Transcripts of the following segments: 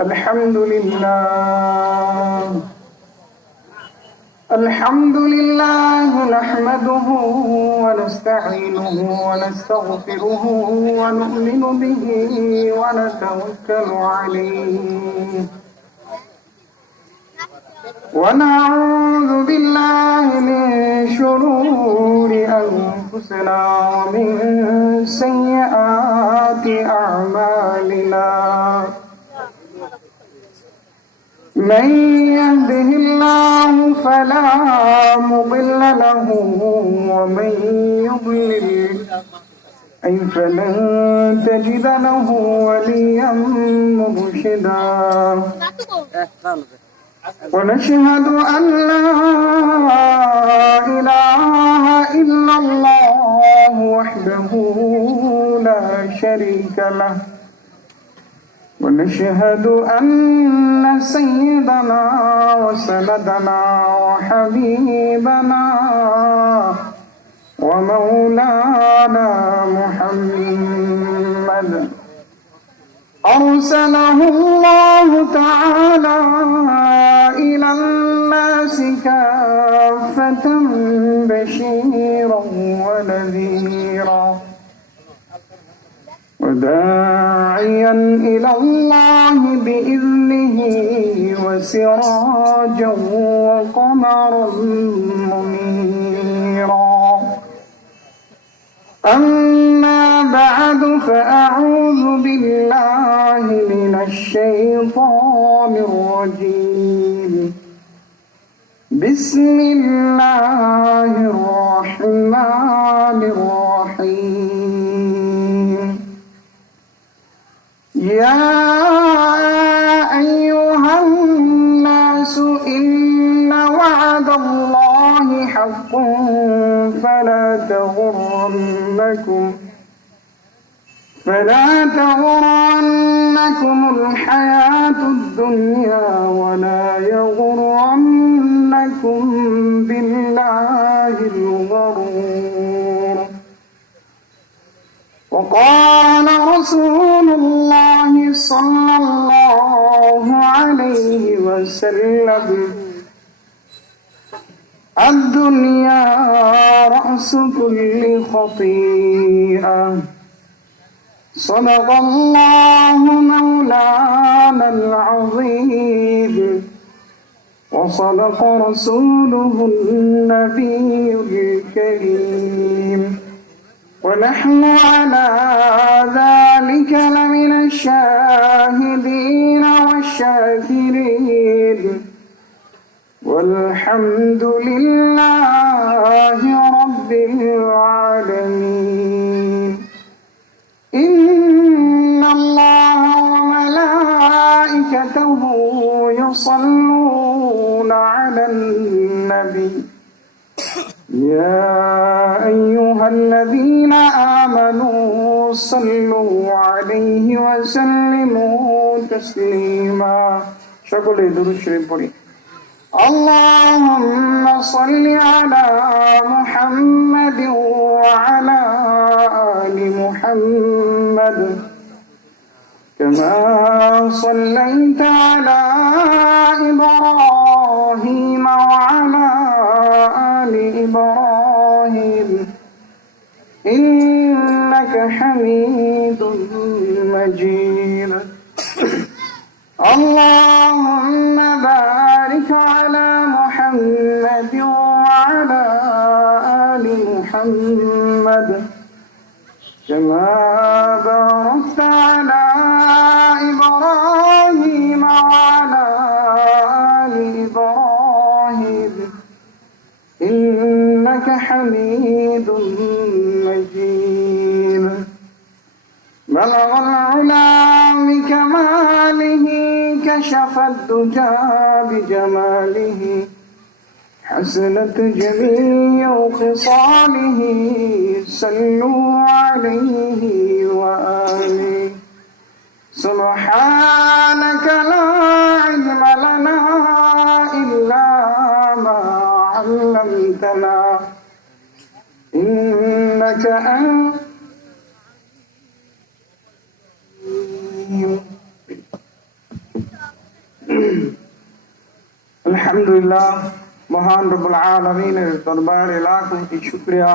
الحمد لله نحمده ونستعينه ونستغفره ونؤمن به ونتوكل عليه ونعوذ بالله من شرور أنفسنا ومن سيئات أعمالنا من يهده الله فلا مضل له ومن يضلل فلن تجد له وليا مرشدا ونشهد أن لا إله إلا الله وحده لا شريك له ونشهد أن سيدنا وسندنا وحبيبنا ومولانا محمد أرسله الله تعالى إلى الناس كافة بشيرا ونذيرا وداعيا إلى الله بإذنه وسراجا وقمرا منيرا أما بعد فأعوذ بالله من الشيطان الرجيم بسم الله الرحمن الرحيم يا أيها الناس إن وعد الله حق فلا تغرنكم الحياة الدنيا ولا يغرنكم بالله الغرور وقال رسول الله صلى الله عليه وسلم الدنيا رأس كل خطيئة صدق الله مولانا العظيم وصدق رسوله النبي الكريم ونحن على ذلك لمن الشاهدين والشاكرين والحمد لله رب العالمين إن الله وملائكته يصلون على النبي يا أيها الذين آمنوا صلوا عليه وسلموا تسليما شكرا درود شريف পড়ি اللهم صل على محمد وعلى آل محمد كما صليت على إبراهيم وعلى آل إبراهيم إنك حميد مجيد اللهم بارك على محمد وعلى آل محمد كما باركت على إبراهيم وعلى آل إبراهيم إنك حميد مجيد بلغ العلا بكماله كشف الدجى بجماله حسنت جميع خصاله صلوا عليه وآله سبحانك لا علم لنا إلا ما علمتنا إنك أنت আলহামদুলিল্লাহ, মহান রব্বুল আলামিনের দরবারে লাখ কোটি শুকরিয়া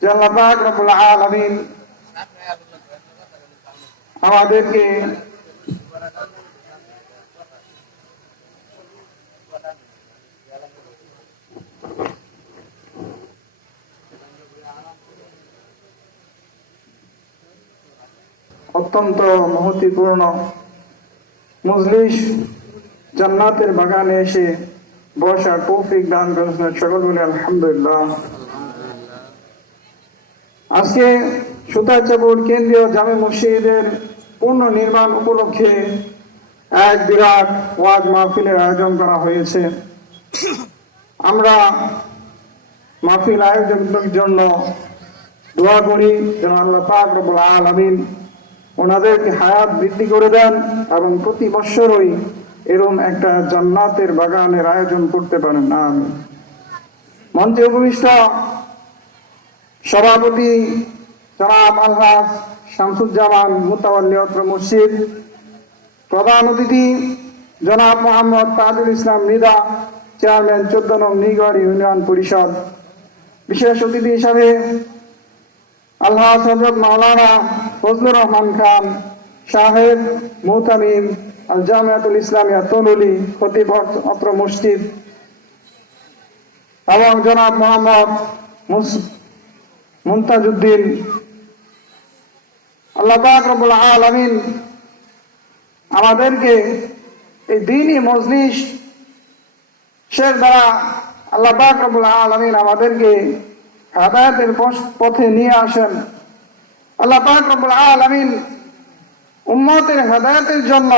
যে আল্লাহ পাক রব্বুল আলামিন আমাদেরকে অত্যন্ত মহত্বপূর্ণ মজলিস জান্নাতের বাগানে এসে বসার তৌফিক দান করেছেন। সকল বলে আলহামদুলিল্লাহ। আজকে সুতারচাপুর কেন্দ্রীয় জামে মসজিদের পূর্ণ নির্মাণ উপলক্ষে এক বিরাট ওয়াজ মাহফিলের আয়োজন করা হয়েছে। আমরা মাহফিল আয়োজনের জন্য দোয়া করি যেন আল্লাহ পাক রব্বুল আলামিন ওনাদেরকে হায়াত বৃদ্ধি করে দেন এবং প্রতি বছরই এরকম একটা জান্নাতের বাগানের আয়োজন করতে পারেন। আমিন। মঞ্চে উপবিষ্ট সভাপতি জনাব আলহাজ শামসুজ্জামান মুতাওয়াল্লি অত্র মসজিদ, প্রধান অতিথি জনাব মোহাম্মদ তাজুল ইসলাম মৃদা, চেয়ারম্যান 14 নং নিগড় ইউনিয়ন পরিষদ, বিশেষ অতিথি হিসাবে আলহাজ হযরত মাওলানা ফজলুর রহমান খান সাহেব মুহতামিম আল জামিয়াতুল ইসলামিয়া তনুলি, খতিব অত্র মসজিদ, এবং জনাব মোহাম্মদ মুনতাজউদ্দিন। আল্লাহ পাক রব্বুল আলামিন আমাদেরকে এই দ্বীনি মজলিস এর দ্বারা আল্লাহ পাক রব্বুল আলামিন আমাদেরকে হেদায়েতের পথে নিয়ে আসেন। আল্লাহ পাক রব্বুল আলামিন উম্মতের হেদায়েতের জন্য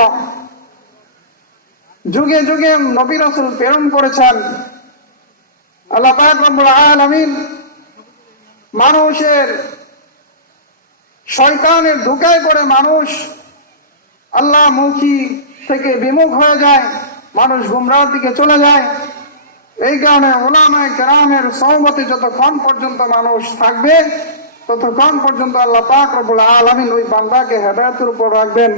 যুগে যুগে নবী রাসূল প্রেরণ করেছেন। আল্লাহ পাক রব্বুল আলামিন মানুষের শয়তানের ধোঁকায় পড়ে মানুষ আল্লাহমুখী থেকে বিমুখ হয়ে যায়, মানুষ গুমরাহর দিকে চলে যায়। এই কারণে উলামায়ে কেরামের সোহবতে যতক্ষণ পর্যন্ত মানুষ থাকবে ততক্ষণ পর্যন্ত আল্লাহ পাক রব্বুল আলামিন ওই বান্দাকে হেদায়েতের উপর রাখবেন।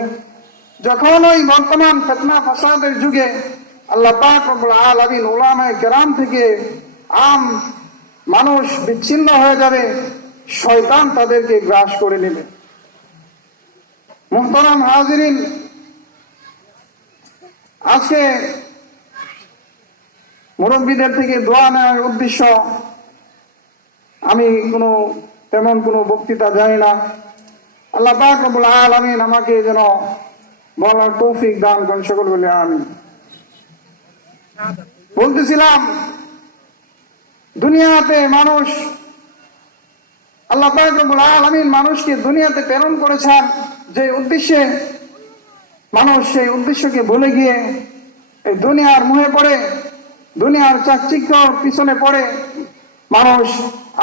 যখন ওই বর্তমান ফিতনা ফাসাদের যুগে আল্লাহ পাক রব্বুল আলামিন উলামায়ে কেরাম থেকে আম মানুষ বিচ্ছিন্ন হয়ে যাবে, শয়তান তাদেরকে গ্রাস করে নেবে। মুহতারাম হাজিরিন, আজকে মুরব্বীদের থেকে দোয়া নেওয়ার উদ্দেশ্য, আমি তেমন কোনো বক্তৃতা জানি না। আল্লাহ পাক রব্বুল আলামিন আমাকে যেন বলার তৌফিক দান করেন। সকল বলে আমিন। বলতেছিলাম, দুনিয়াতে মানুষ আল্লাহ পাক রব্বুল আলামিন মানুষকে দুনিয়াতে প্রেরণ করেছেন যে উদ্দেশ্যে, মানুষ সেই উদ্দেশ্যকে ভুলে গিয়ে এই দুনিয়ার মুহে পড়ে, দুনিয়ার চাকচিক্য পিছনে পড়ে মানুষ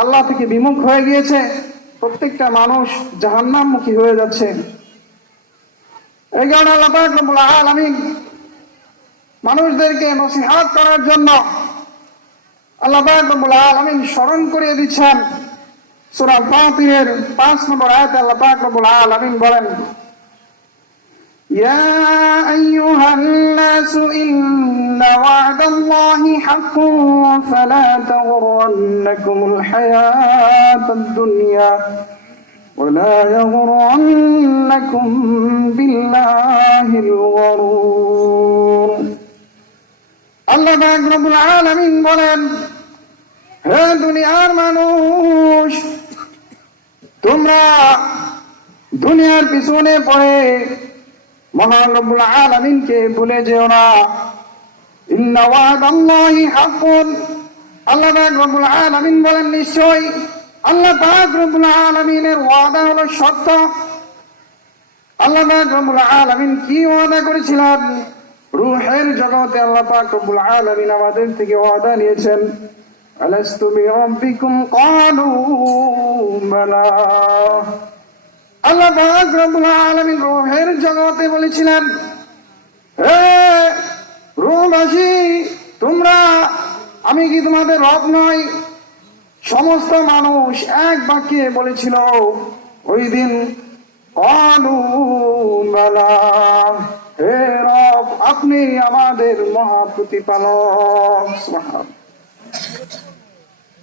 আল্লাহ থেকে বিমুখ হয়ে গিয়েছে। প্রত্যেকটা মানুষ জাহান্নামমুখী হয়ে যাচ্ছে। এই কারণে আল্লাহ পাক রব্বুল আলামিন মানুষদেরকে নসিহত করার জন্য আল্লাহ পাক রব্বুল আলামিন স্মরণ করিয়ে দিচ্ছেন। সূরা ফাতিরের 5 নম্বর আয়াতে আল্লাহ পাক রব্বুল আলামিন বলেন, ইয়া আইয়ুহান নাসু ইন্না ওয়া'দাল্লাহি হাক্কুন ফালা তাগরন্নাকুমুল হায়াতুদ দুনিয়া ওয়ালা ইয়াগরন্নাকুম বিল্লাহিল গরুর। আল্লাহ পাক রব্বুল আলামিন বলেন, হে দুনিয়ার মানুষ, তোমরা দুনিয়ার পিছনে পড়ে মহান রব্বুল আলামিনকে ভুলে যেও না। ইন্না ওয়া'দাল্লাহি হাক্কুন, আল্লাহ পাক রব্বুল আলামিন বলেন, নিশ্চয়ই আল্লাহ পাক রব্বুল আলামিনের ওয়াদা হলো সত্য। আল্লাহ পাক রব্বুল আলামিন কি ওয়াদা করেছিলেন? রূহের জগতে আল্লাহ পাক রব্বুল আলামিন আমাদের থেকে ওয়াদা নিয়েছেন, আলাস্তু বিরাব্বিকুম ক্বালু বালা। আল্লাহ পাক রব্বুল আলামিন রূহের জগতে বলেছিলেন, হে রূহবাসী, তোমরা, আমি কি তোমাদের রব নই? সমস্ত মানুষ এক বাক্যে বলেছিল ওই দিন, ক্বালু বালা, হে রব আপনি আমাদের মহাপ্রতিপালক।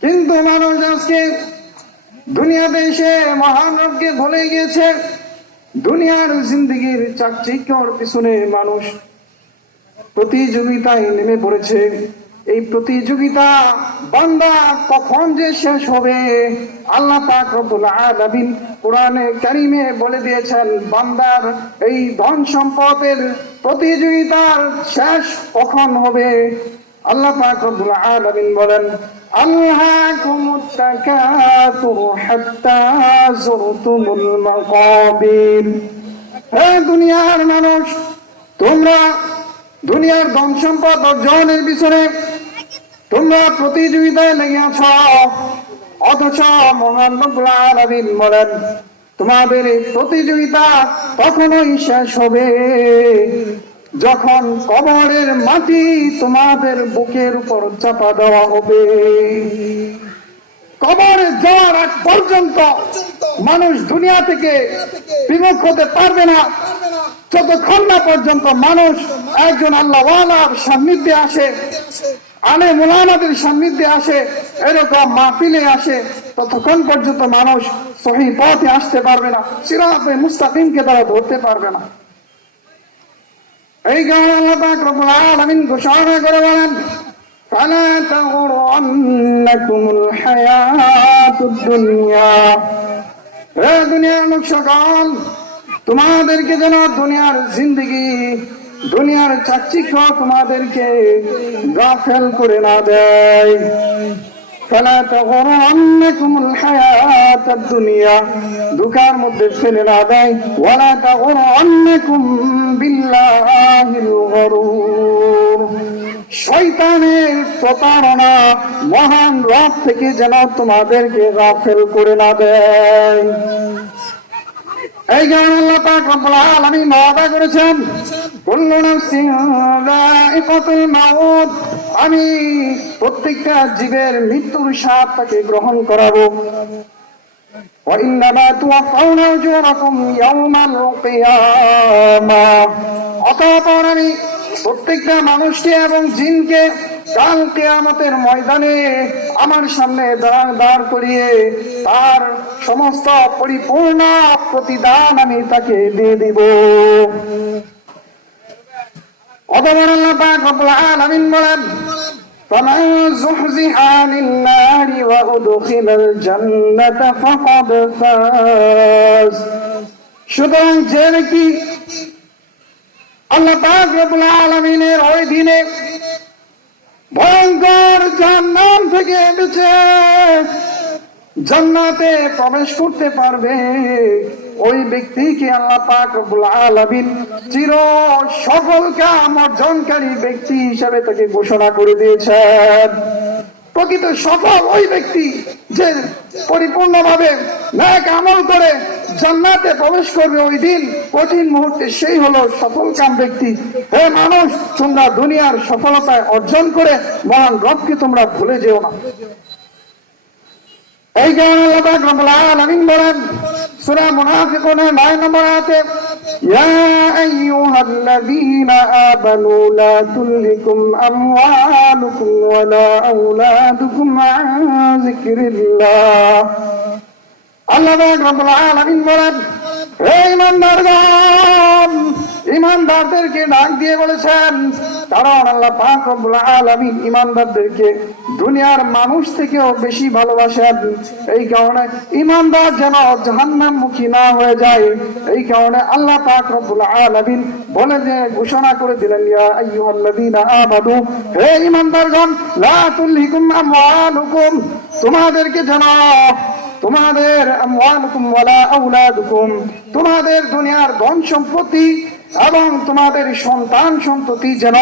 কিন্তু মানুষ আজকে দুনিয়াতে এসে মহান রবকে ভুলে গিয়েছে। দুনিয়ার জিন্দেগির চাকচিক্যর পিছনে মানুষ প্রতিযোগিতায় নেমে পড়েছে। এই প্রতিযোগিতা বান্দা কখন যে শেষ হবে, আল্লাহ পাক রব্বুল আলামিন কোরআনে কারীমে বলে দিয়েছেন, বান্দার এই ধন সম্পদের প্রতিযোগিতার শেষ কখন হবে। আল্লাহ পাক রব্বুল আলামিন বলেন, আল্লাকুমুত তাকাসুর হাত্তা যুরতুমুল মাকাবির। হে দুনিয়ার মানুষ, তোমরা দুনিয়ার ধন সম্পদ অর্জনের পিছনে তোমরা প্রতিযোগিতায় লেগে আছো, অথচ মহান রব্বুল আলামিন বলেন, তোমাদের এই প্রতিযোগিতা তখনই শেষ হবে যখন কবরের মাটি তোমাদের বুকের উপর চাপা দেওয়া হবে। কবরে যাওয়ার আগ পর্যন্ত মানুষ দুনিয়া থেকে বিমুখ হতে পারবে না, যতক্ষণ না পর্যন্ত মানুষ একজন আল্লাহওয়ালার সান্নিধ্যে আসে, আলেম উলামাদের সান্নিধ্যে আসে, এরকম মাহফিলে আসে, ততক্ষণ পর্যন্ত মানুষ সহিহ পথে আসতে পারবে না, সিরাতে মুস্তাকিমকে তারা ধরতে পারবে না। এই কারণে আল্লাহ পাক রব্বুল আলামিন ঘোষণা করে বলেন, ফালা তাগুররান্নাকুমুল হায়াতুদ দুনিয়া। হে দুনিয়ার লোক সকল, তোমাদেরকে যেন দুনিয়ার জিন্দেগি, দুনিয়ার চাকচিক্য তোমাদেরকে গাফেল করে না দেয়। ফালা তাগুররান্নাকুমুল হায়াতুদ দুনিয়া, দুঃখের মধ্যে ফেলে না দেয়। ওয়ালা তাগুররান্নাকুম বিল্লাহিল গরুর, শয়তানের প্রতারণা মহান রব থেকে যেন তোমাদেরকে গাফেল করে না দেয়। এই কারণে আল্লাহ পাক রব্বুল আলামিন ওয়াদা করেছেন, কুল্লু নাফসিন যায়িকাতুল মাউত, আমি প্রত্যেকটা জীবের মৃত্যুর স্বাদ তাকে গ্রহণ করাবো। ওয়া ইন্নামা তুওয়াফাউনা উজুরাকুম ইয়াওমাল কিয়ামাহ, অতঃপর আমি প্রত্যেকটা মানুষকে এবং জিনকে কাল কিয়ামতের ময়দানে আমার সামনে দাঁড় করিয়ে তার সমস্ত পরিপূর্ণ প্রতিদান আমি তাকে দিয়ে দিব। অতঃপর আল্লাহ পাক রব্বুল আলামিন বলেন, ফামান যুহজিহা আনিন নারি ওয়া উদখিলাল জান্নাতা ফাকাদ ফাজ। সুতরাং যে ব্যক্তি আল্লাহ পাক রব্বুল আলামিনের ওই দিনে ভয়ঙ্কর জাহান্নাম থেকে বেঁচে জান্নাতে প্রবেশ করতে পারবে, ওই ব্যক্তিকে আল্লাহ পাক রব্বুল আলামিন চির সফল কাম অর্জনকারী ব্যক্তি হিসেবে তাকে ঘোষণা করে দিয়েছেন। প্রকৃত সফল ওই ব্যক্তি যে পরিপূর্ণভাবে নেক আমল করে জান্নাতে প্রবেশ করবে ওই দিন কঠিন মুহূর্তে, সেই হলো সফল কাম ব্যক্তি। হে মানুষ, তোমরা দুনিয়ার সফলতায় অর্জন করে মহান রবকে তোমরা ভুলে যেও না। এই কারণে আল্লাহ পাক রব্বুল আলামিন বলেন সূরা মুনাফিকুনের 9 নম্বর আয়াতে, ইয়া আইয়ুহাল্লাযীনা আমানু লা তুলহিকুম আমওয়ালুকুম ওয়ালা আওলাদুকুম আন যিকরিল্লাহ। আল্লাহ পাক রব্বুল আলামিন বলেন, হে ঈমানদারগণ, ঈমানদারদেরকে ডাক দিয়ে বলেছেন, কারণ আল্লাহ পাক রব্বুল আলামিন ঈমানদারদেরকে দুনিয়ার মানুষ থেকেও বেশি ভালোবাসেন। এই কারণে ঈমানদার যেন জাহান্নামমুখী না হয়ে যায়, এই কারণে আল্লাহ পাক রব্বুল আলামিন বলে যে ঘোষণা করে দিলেন, ইয়া আইয়ুহাল্লাযীনা আমানু, হে ঈমানদারগণ, লা তুলহিকুম আমওয়ালুকুম, তোমাদেরকে যেন তোমাদের আমওয়ালুকুম ওয়ালা আওলাদুকুম, তোমাদের দুনিয়ার ধন সম্পত্তি এবং তোমাদের সন্তান সন্ততি যেন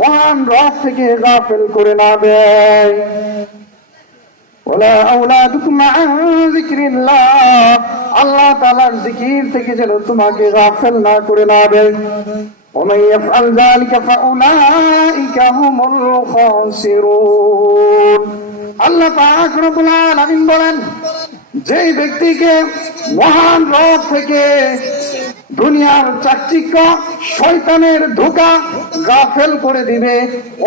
মহান রব থেকে গাফেল করে না দেয়। ওয়ালা আওলাদুকুম আন যিকরিল্লাহ, আল্লাহ তাআলার জিকির থেকে যেন তোমাকে গাফেল না করে না দেয়। ومن يفعل ذلك فأولئك هم الخاسرون। আল্লাহ পাক রব্বুল আলামিন বলেন, যেই ব্যক্তিকে মহান রব থেকে দুনিয়ার চাকচিক্য, শয়তানের ধোঁকা গাফেল করে দিবে,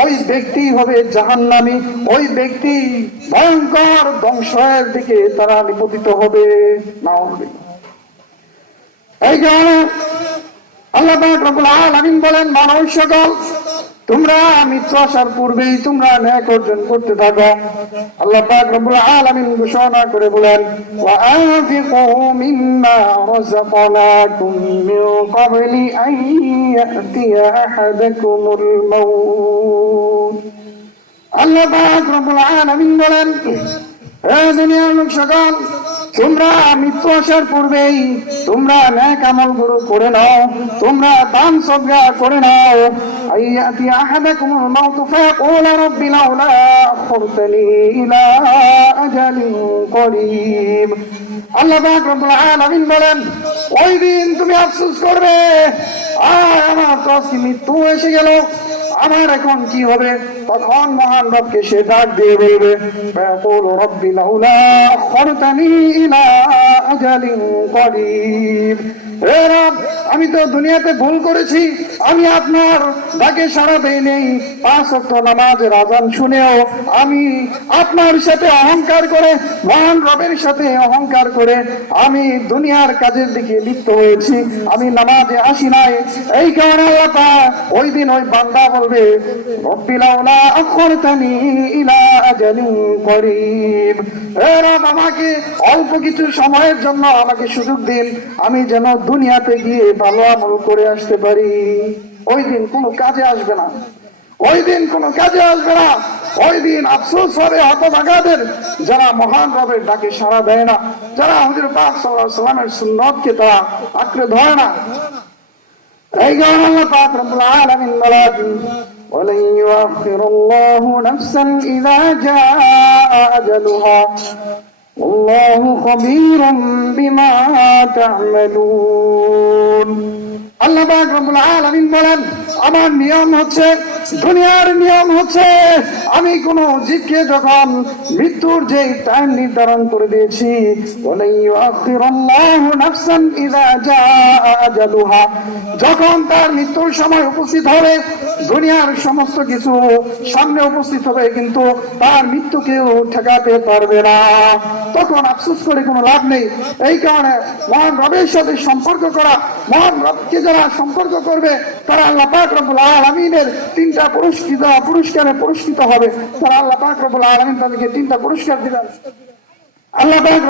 ওই ব্যক্তি হবে জাহান্নামী, ওই ব্যক্তি ভয়ঙ্কর ধ্বংসের দিকে তারা নিপতিত হবে। এই কারণে আল্লাহ পাক রব্বুল আলামিন বলেন, মানব সকল তোমরা মৃত্যু আসার পূর্বেই তোমরা ন্যায় অর্জন করতে থাকো। আল্লাহ পাক রব্বুল আলামিন ঘোষণা করে বলেন, ওয়া আনফিকু মিম্মা রাযাকনাকুম মিন ক্বাবলি আন ইয়াতিয়া আহাদাকুমুল মাউত। আল্লাহ পাক রব্বুল আলামিন বলেন, হে দুনিয়ার লোক সকল, তোমরা মৃত্যু আসার পূর্বেই তোমরা নেক আমল করে নাও, তোমরা দান সদকা করে নাও। আইয়াতি আহাদাকুমুল মাউত ফায়াকুলু রাব্বি লাউলা আখরতানি ইলা আজালিন করিব। আল্লাহ পাক রব্বুল আলামিন বলেন, ওই দিন তুমি আফসোস করবে, আমার তো আজকে মৃত্যু এসে গেল, আমার এখন কি হবে? তখন মহান রবকে সে ডাক দিয়ে বলবে, ফায়াকুলু রাব্বি লাউলা আখরতানি ইলা আজালিন করিব। হে রব, আমি তো দুনিয়াতে ভুল করেছি, আমি আপনার ডাকে সাড়া দেই নেই, 5 ওয়াক্ত নামাজের আযান শুনেও আমি আপনার সাথে অহংকার করে, মহান রবের সাথে অহংকার করে আমি দুনিয়ার কাজের দিকে লিপ্ত হয়েছি, আমি নামাজে আসি নাই। এই কারণে আল্লাহ পাক ওই দিন ওই বান্দা বলবে, রব্বি লাউলা আখরতানি ইলা আজালিন করিব। হে রব, আমাকে অল্প কিছু সময়ের জন্য আমাকে সুযোগ দিন, আমি যেন দুনিয়াতে গিয়ে ভালো আমল করে আসতে পারি। ওই দিন কোনো কাজে আসবে না, ওই দিন কোনো কাজে আসবে না। ওই দিন আফসোস হবে হতভাগাদের, যারা মহান রবের ডাকে সাড়া দেয় না, যারা হুজুর পাক সাল্লাল্লাহু আলাইহি সাল্লামের সুন্নতকে তারা আঁকড়ে ধরে না। এই কারণে আল্লাহ পাক রব্বুল আলামিন বলেন, ওয়ালান ইউআখিরুল্লাহু নাফসান ইযা জাআ আজালুহা আল্লাহু খাবীরুম বিমা তা'মালুন। আল্লাহ পাক রব্বুল আলামিন বলেন, আমার নিয়ম হচ্ছে, দুনিয়ার নিয়ম হচ্ছে, আমি কোন জীবকে যখন মৃত্যুর যে টাইম নির্ধারণ করে দিয়েছি, ওয়ালা ইউআখিরুল্লাহু নাফসান ইযা জাআ আজালুহা, যখন তার মৃত্যুর সময় উপস্থিত হবে, দুনিয়ার সমস্ত কিছু সামনে উপস্থিত হবে, কিন্তু তার মৃত্যুকেও ঠেকাতে পারবে না। তখন আফসোস করে কোনো লাভ নেই। এই কারণে মহান রবের সাথে সম্পর্ক করা, মহান রবকে যারা সম্পর্ক করবে, তারা আল্লাহ পাক রব্বুল আলামিনের 3টা পুরস্কারে পুরস্কৃত হবে। তারা আল্লাহ পাক রব্বুল আলামিন তাদেরকে 3টা পুরস্কার দিবেন। আল্লাহ পাক